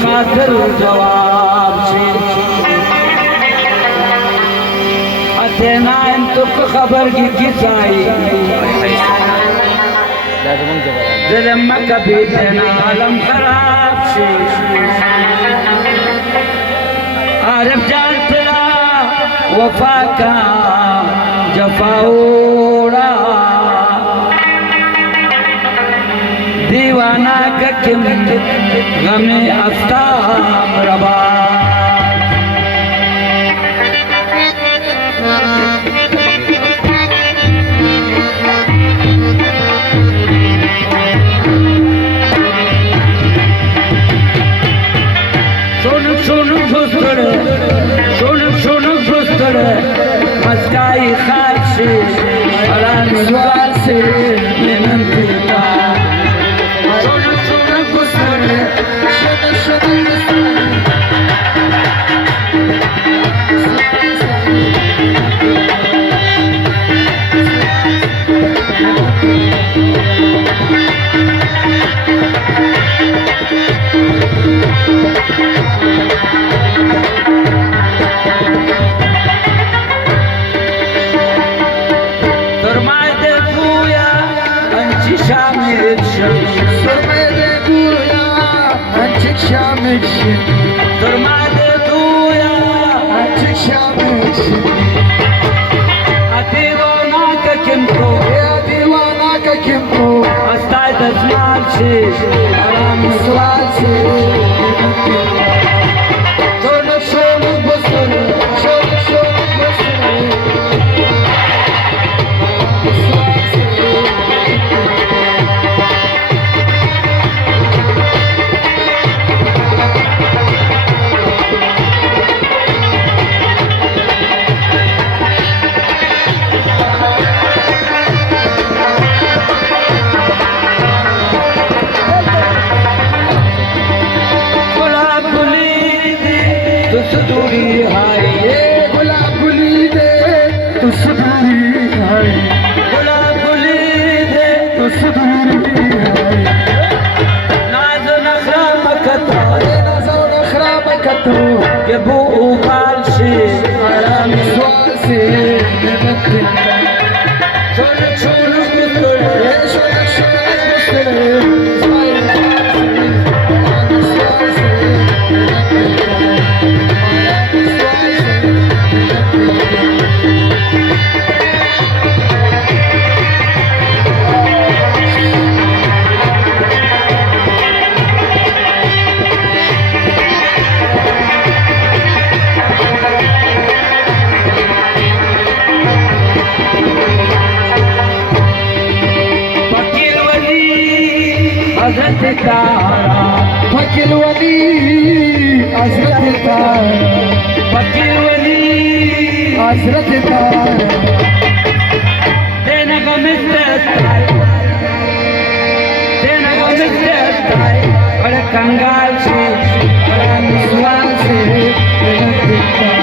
खातिर जवाब से अतेना इन तो खबर की किसाई दिल में कभी तेना आलम खराब से आरफ जान तेरा वफा का जफाओड़ा दीवाना का किम गमे आफ्ताब रबा सुन मस्काई खाशी अरान सवाल से मिनती फकीर वली हजरत तारा फकीर वली हजरत तारा तेना को मिस्टर और कंगाल से और निस्वान से